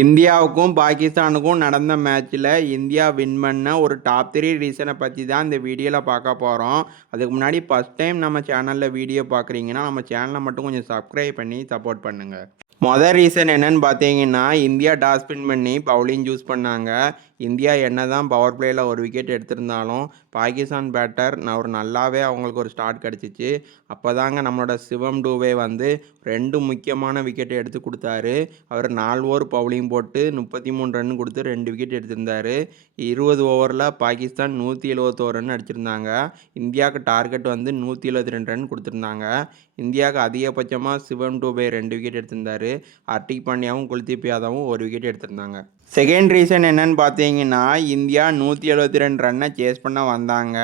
இந்தியாவுக்கும் பாகிஸ்தானுக்கும் நடந்த மேட்ச்சில் இந்தியா வின் பண்ண ஒரு டாப் 3 ரீசனை பற்றி தான் இந்த வீடியோவில் பார்க்க போகிறோம். அதுக்கு முன்னாடி ஃபஸ்ட் டைம் நம்ம சேனலில் வீடியோ பார்க்குறீங்கன்னா நம்ம சேனலை மட்டும் கொஞ்சம் சப்ஸ்கிரைப் பண்ணி சப்போர்ட் பண்ணுங்கள். மொதல் ரீசன் என்னன்னு பார்த்தீங்கன்னா, இந்தியா டாஸ் வின் பண்ணி பவுலிங் சூஸ் பண்ணாங்க. இந்தியா என்ன தான் பவர் பிளேயில் ஒரு விக்கெட் எடுத்திருந்தாலும் பாகிஸ்தான் பேட்டர் ஒரு நல்லாவே அவங்களுக்கு ஒரு ஸ்டார்ட் கிடச்சிச்சு. அப்போ தாங்க நம்மளோட சிவம் டூபே வந்து 2 முக்கியமான விக்கெட்டை எடுத்து கொடுத்தாரு. அவர் 4 ஓவர் பவுலிங் போட்டு 33 ரன் கொடுத்து 2 விக்கெட் எடுத்திருந்தார். 20 ஓவரில் பாகிஸ்தான் 171 ரன் அடிச்சிருந்தாங்க. இந்தியாவுக்கு டார்கெட் வந்து 172 ரன் கொடுத்துருந்தாங்க. இந்தியாவுக்கு அதிகபட்சமாக சிவம் டூபே 2 விக்கெட் எடுத்திருந்தார். ஹர்திக் பாண்டியாவும் குல்தீப் யாதவும் 1 விக்கெட் எடுத்திருந்தாங்க. செகண்ட் ரீசன் என்னன்னு பார்த்தீங்கன்னா, இந்தியா 172 ரன்னை சேஸ் பண்ண வந்தாங்க.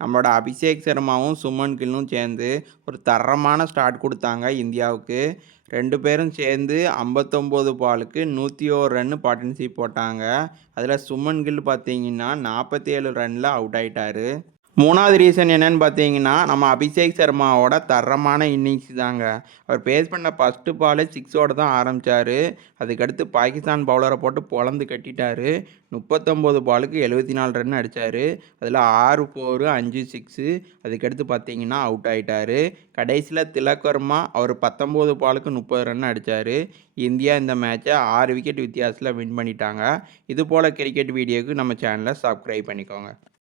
நம்மளோட அபிஷேக் சர்மாவும் சுமன் கில்லும் சேர்ந்து ஒரு தரமான ஸ்டார்ட் கொடுத்தாங்க இந்தியாவுக்கு. 2 பேரும் சேர்ந்து 59 பாலுக்கு 101 ரன்னு பார்ட்னர்ஷிப் போட்டாங்க. அதில் சுமன் கில் பார்த்தீங்கன்னா 47 ரனில் அவுட் ஆகிட்டார். மூணாவது ரீசன் என்னன்னு பார்த்தீங்கன்னா, நம்ம அபிஷேக் சர்மாவோட தரமான இன்னிங்ஸ் தாங்க. அவர் பேஸ் பண்ண ஃபஸ்ட்டு பால் 6ஓட தான் ஆரம்பித்தார். அதுக்கடுத்து பாகிஸ்தான் பவுலரை போட்டு பொளந்து கட்டிட்டார். 39 பாலுக்கு 74 ரன் அடித்தார். அதில் 6 4 5 6. அதுக்கடுத்து பார்த்தீங்கன்னா அவுட் ஆகிட்டார். கடைசியில் திலக் வர்மா அவர் 19 பாலுக்கு 30 ரன் அடித்தார். இந்தியா இந்த மேட்சை 6 விக்கெட் வித்தியாசத்தில் வின் பண்ணிட்டாங்க. இது போல் கிரிக்கெட் வீடியோவுக்கு நம்ம சேனலை சப்ஸ்கிரைப் பண்ணிக்கோங்க.